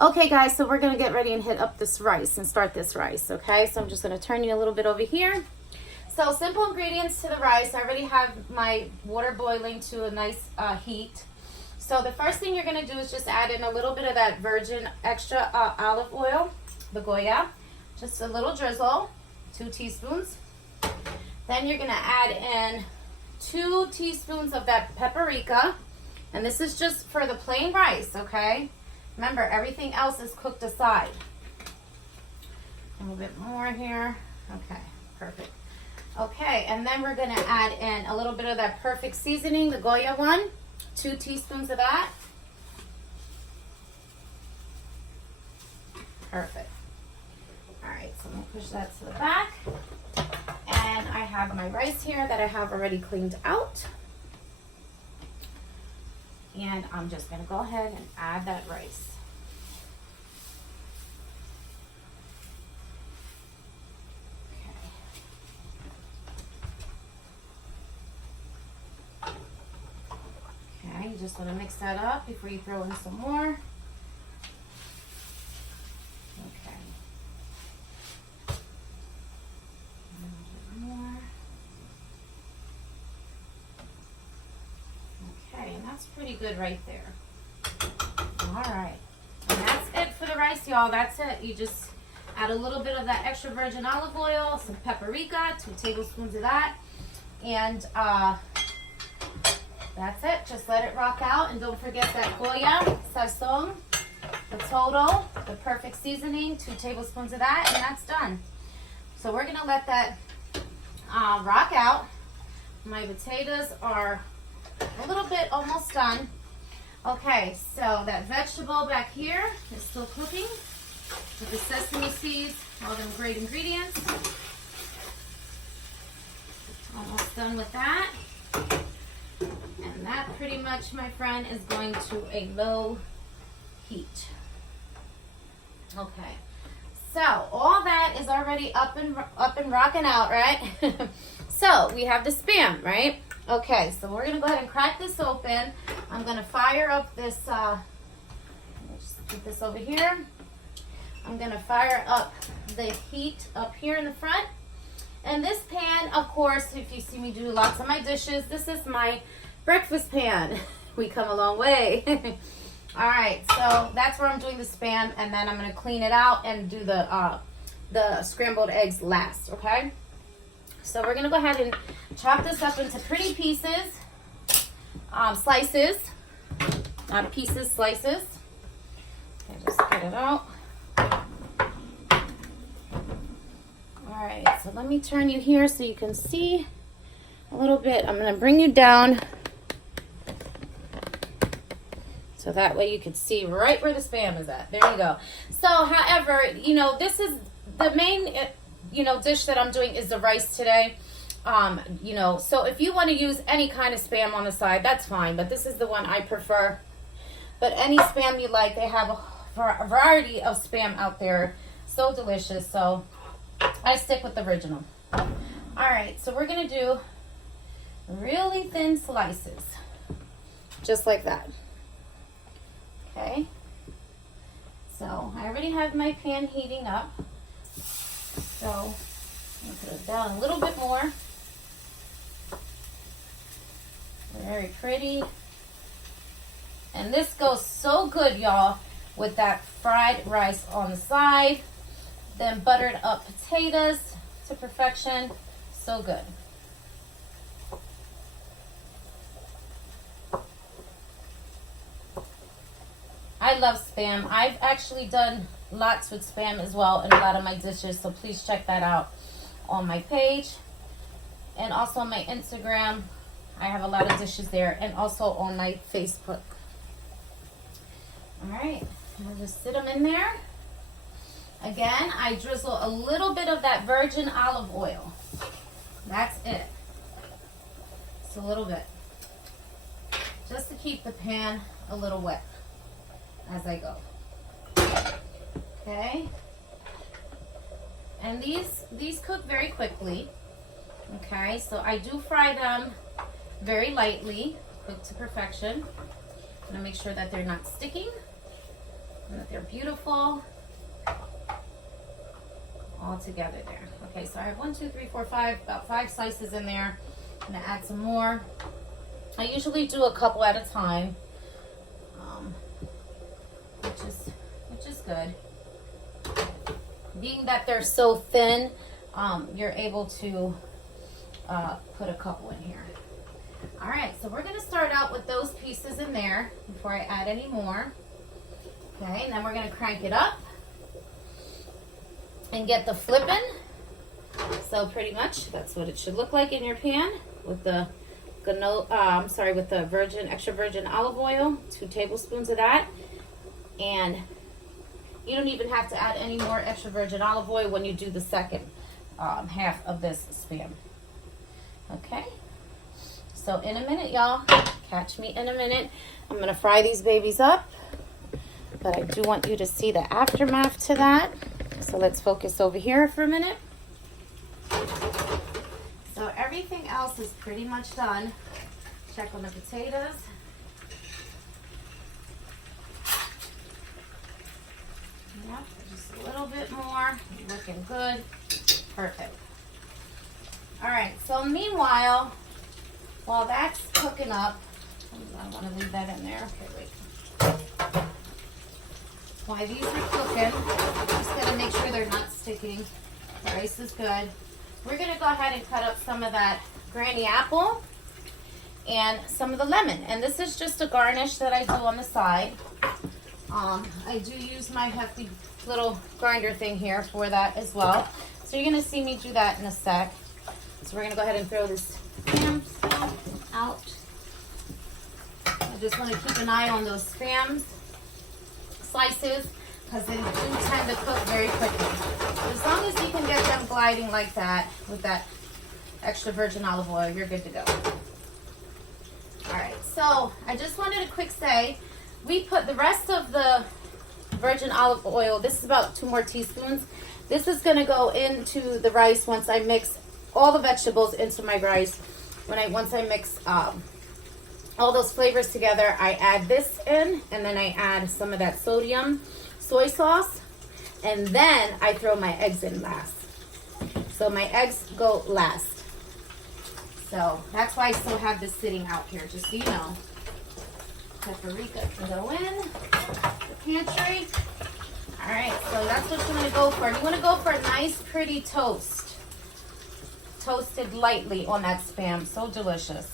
Okay guys, so we're gonna get ready and hit up this rice and start this rice, okay? So I'm just gonna turn you a little bit over here. So simple ingredients to the rice. I already have my water boiling to a nice heat. So the first thing you're gonna do is just add in a little bit of that virgin extra olive oil, the Goya, just a little drizzle, 2 teaspoons. Then you're gonna add in 2 teaspoons of that paprika, and this is just for the plain rice, okay? Remember, everything else is cooked aside. A little bit more here. Okay, perfect. Okay, and then we're gonna add in a little bit of that perfect seasoning, the Goya one, 2 teaspoons of that. Perfect. All right, so I'm gonna push that to the back. And I have my rice here that I have already cleaned out. And I'm just gonna go ahead and add that rice. Okay, you just wanna mix that up before you throw in some more. Okay. A little bit more. Okay, and that's pretty good right there. All right, and that's it for the rice, y'all. That's it. You just add a little bit of that extra virgin olive oil, some paprika, 2 tablespoons of that, and that's it. Just let it rock out, and don't forget that Goya, sazon, the total, the perfect seasoning, 2 tablespoons of that, and that's done. So we're gonna let that rock out. My potatoes are a little bit almost done. Okay, so that vegetable back here is still cooking with the sesame seeds, all them great ingredients. Almost done with that. And that pretty much, my friend, is going to a low heat. Okay, so all that is already up and rocking out, right? So we have the Spam, right? Okay, so we're gonna go ahead and crack this open. I'm gonna fire up this, just put this over here. I'm gonna fire up the heat up here in the front. And this pan, of course, if you see me do lots of my dishes, this is my breakfast pan. We come a long way. All right, so that's where I'm doing the Spam, and then I'm gonna clean it out and do the scrambled eggs last, okay? So we're gonna go ahead and chop this up into pretty pieces, slices, not pieces, slices. Okay, just get it out. All right, so let me turn you here so you can see a little bit. I'm gonna bring you down so that way you can see right where the Spam is at. There you go. So, however, you know, this is the main, you know, dish that I'm doing is the rice today. You know, so if you want to use any kind of Spam on the side, that's fine, but this is the one I prefer. But any Spam you like, they have a variety of Spam out there. So delicious. So I stick with the original. All right, so we're gonna do really thin slices, just like that. Okay, so I already have my pan heating up. So I'm gonna put it down a little bit more. Very pretty. And this goes so good, y'all, with that fried rice on the side. Then buttered up potatoes to perfection. So good. I love Spam. I've actually done lots with Spam as well in a lot of my dishes, so please check that out on my page and also on my Instagram. I have a lot of dishes there, and also on my Facebook. All right, I'll just sit them in there. Again, I drizzle a little bit of that virgin olive oil. That's it. Just a little bit, just to keep the pan a little wet as I go. Okay, and these cook very quickly. Okay, so I do fry them very lightly, cooked to perfection. I'm gonna make sure that they're not sticking. And that they're beautiful all together there. Okay, so I have 1, 2, 3, 4, 5, about 5 slices in there. I'm gonna add some more. I usually do a couple at a time, which is good. Being that they're so thin, you're able to put a couple in here. All right, so we're gonna start out with those pieces in there before I add any more. Okay, and then we're gonna crank it up and get the flipping. So pretty much that's what it should look like in your pan with the with the extra virgin olive oil, 2 tablespoons of that. And you don't even have to add any more extra virgin olive oil when you do the second half of this Spam. Okay, so in a minute, y'all, catch me in a minute. I'm gonna fry these babies up, but I do want you to see the aftermath to that. So let's focus over here for a minute. So everything else is pretty much done. Check on the potatoes. Yep, just a little bit more. Looking good. Perfect. All right, so meanwhile, while that's cooking up, I want to leave that in there. Okay, wait. While these are cooking, just gotta make sure they're not sticking. The rice is good. We're gonna go ahead and cut up some of that granny apple and some of the lemon. And this is just a garnish that I do on the side. I do use my hefty little grinder thing here for that as well. So you're gonna see me do that in a sec. So we're gonna go ahead and throw this Spam out. I just wanna keep an eye on those Spam slices because they do tend to cook very quickly. As long as you can get them gliding like that with that extra virgin olive oil, you're good to go. All right, so I just wanted to quick say, we put the rest of the virgin olive oil, this is about 2 more teaspoons. This is gonna go into the rice once I mix all the vegetables into my rice. Once I mix all those flavors together, I add this in, and then I add some of that sodium soy sauce, and then I throw my eggs in last. So my eggs go last. So that's why I still have this sitting out here, just so you know. Paprika can go in the pantry. All right, so that's what you want to go for. You want to go for a nice, pretty toast. Toasted lightly on that Spam. So delicious.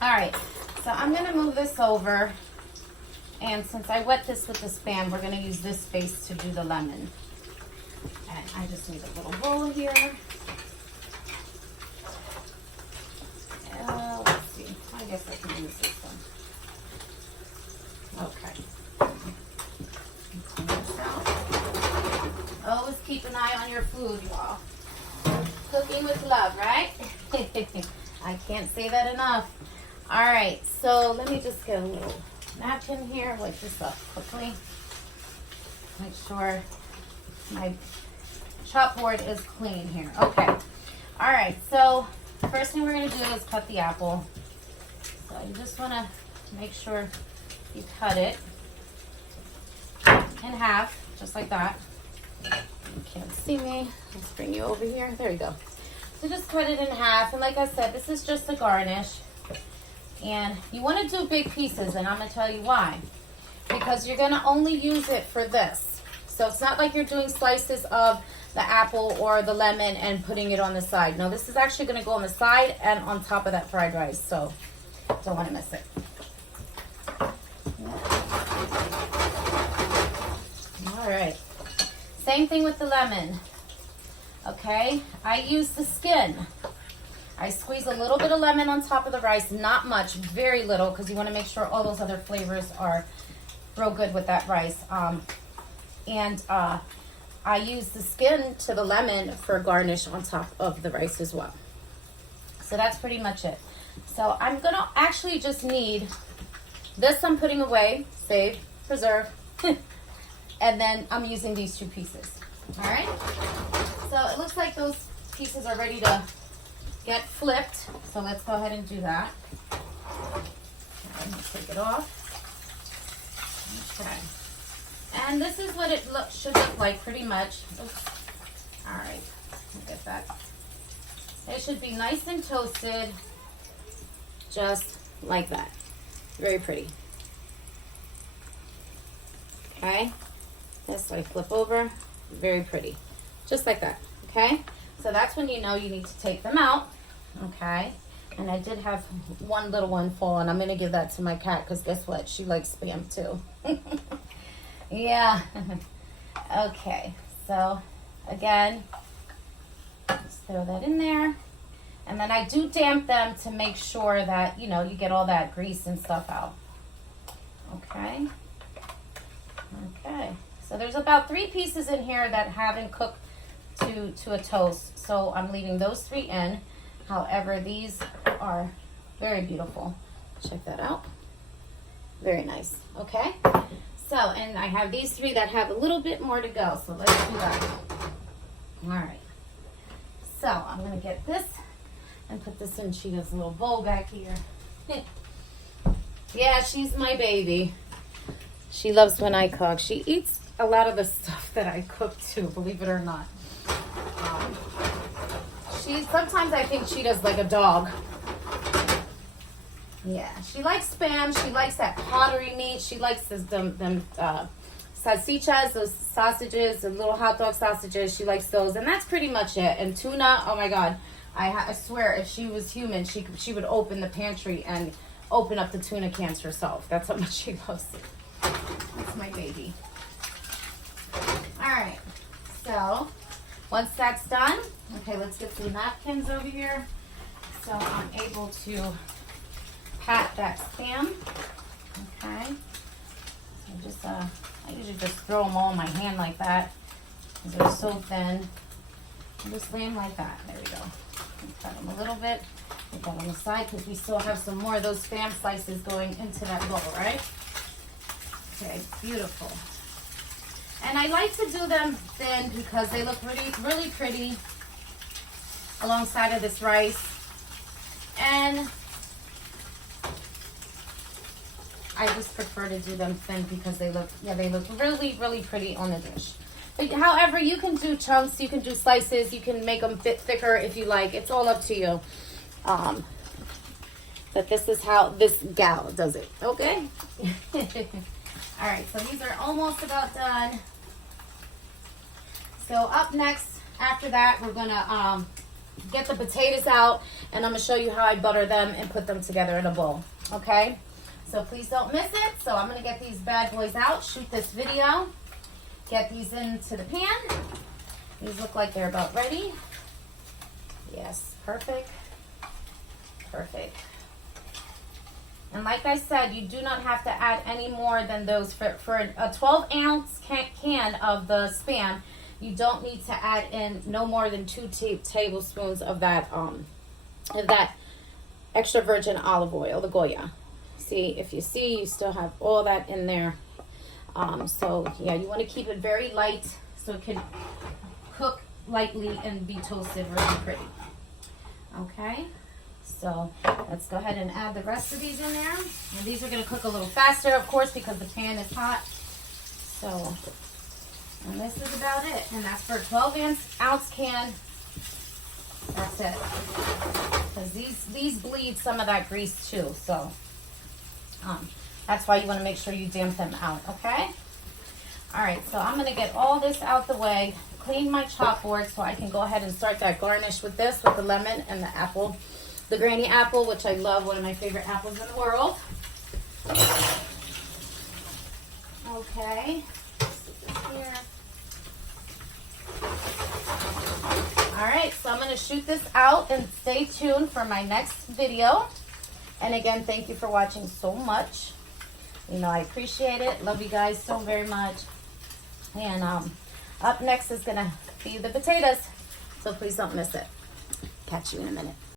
All right, so I'm going to move this over. And since I wet this with the Spam, we're going to use this space to do the lemon. And I just need a little bowl here. Let's see. I guess I can use this one. Okay. Clean this out. Always keep an eye on your food, y'all. Cooking with love, right? I can't say that enough. All right, so let me just get a little napkin here. Wipe this up quickly. Make sure my chop board is clean here. Okay. All right, so first thing we're going to do is cut the apple. So you just want to make sure you cut it in half, just like that. You can't see me. Let's bring you over here. There you go. So just cut it in half. And like I said, this is just a garnish. And you want to do big pieces, and I'm going to tell you why. Because you're going to only use it for this. So it's not like you're doing slices of the apple or the lemon and putting it on the side. No, this is actually going to go on the side and on top of that fried rice. So don't want to miss it. All right. Same thing with the lemon. Okay, I use the skin. I squeeze a little bit of lemon on top of the rice, not much, very little, because you want to make sure all those other flavors are real good with that rice. I use the skin to the lemon for garnish on top of the rice as well. So that's pretty much it. So I'm going to actually just need this. I'm putting away, save, preserve, and then I'm using these 2 pieces. All right, so it looks like those pieces are ready to get flipped. So let's go ahead and do that. I'm going to take it off. Okay. And this is what it should look like pretty much. Oops. All right, get that. It should be nice and toasted, just like that. Very pretty. Okay, this I flip over, very pretty, just like that. Okay, so that's when you know you need to take them out. Okay, and I did have one little one fall, and I'm gonna give that to my cat because guess what? She likes Spam too. Yeah. Okay, so again, just throw that in there. And then I do damp them to make sure that, you know, you get all that grease and stuff out. Okay. Okay. So there's about 3 pieces in here that haven't cooked to a toast. So I'm leaving those 3 in. However, these are very beautiful. Check that out. Very nice. Okay. So, and I have these 3 that have a little bit more to go. So let's do that. All right. So I'm going to get this and put this in Cheetah's little bowl back here. Yeah, she's my baby. She loves when I cook. She eats a lot of the stuff that I cook too, believe it or not. Sometimes I think she does like a dog. Yeah, she likes Spam. She likes that pottery meat. She likes them salsichas, those sausages, the little hot dog sausages. She likes those, and that's pretty much it. And tuna, oh my God. I swear, if she was human, she would open the pantry and open up the tuna cans herself. That's how much she loves it. That's my baby. All right, so once that's done, okay, let's get some napkins over here so I'm able to pat that Spam. Okay, I usually just throw them all in my hand like that because they're so thin. Just lay them like that. There we go. Cut them a little bit. Put that on the side because we still have some more of those Spam slices going into that bowl, right? Okay, beautiful. And I like to do them thin because they look really pretty alongside of this rice. And I just prefer to do them thin because they look really pretty on the dish. But however, you can do chunks, you can do slices, you can make them a bit thicker if you like. It's all up to you. But this is how this gal does it, okay? All right, so these are almost about done. So up next, after that, we're gonna get the potatoes out, and I'm gonna show you how I butter them and put them together in a bowl, okay? So please don't miss it. So I'm gonna get these bad boys out, shoot this video, get these into the pan. These look like they're about ready. Yes, perfect. Perfect. And like I said, you do not have to add any more than those. For a 12-ounce can of the Spam, you don't need to add in no more than 2 tablespoons of that extra virgin olive oil, the Goya. See, if you see, you still have all that in there. So yeah, you want to keep it very light so it can cook lightly and be toasted really pretty. Okay, so let's go ahead and add the rest of these in there. And these are going to cook a little faster, of course, because the pan is hot. So, and this is about it. And that's for a 12-ounce can. That's it. Because these bleed some of that grease too. So, that's why you want to make sure you damp them out, okay? All right, so I'm going to get all this out the way, clean my chopboard so I can go ahead and start that garnish with this, with the lemon and the apple, the granny apple, which I love, one of my favorite apples in the world. Okay, stick this here. All right, so I'm going to shoot this out and stay tuned for my next video. And again, thank you for watching so much. You know, I appreciate it. Love you guys so very much. And up next is going to be the potatoes. So please don't miss it. Catch you in a minute.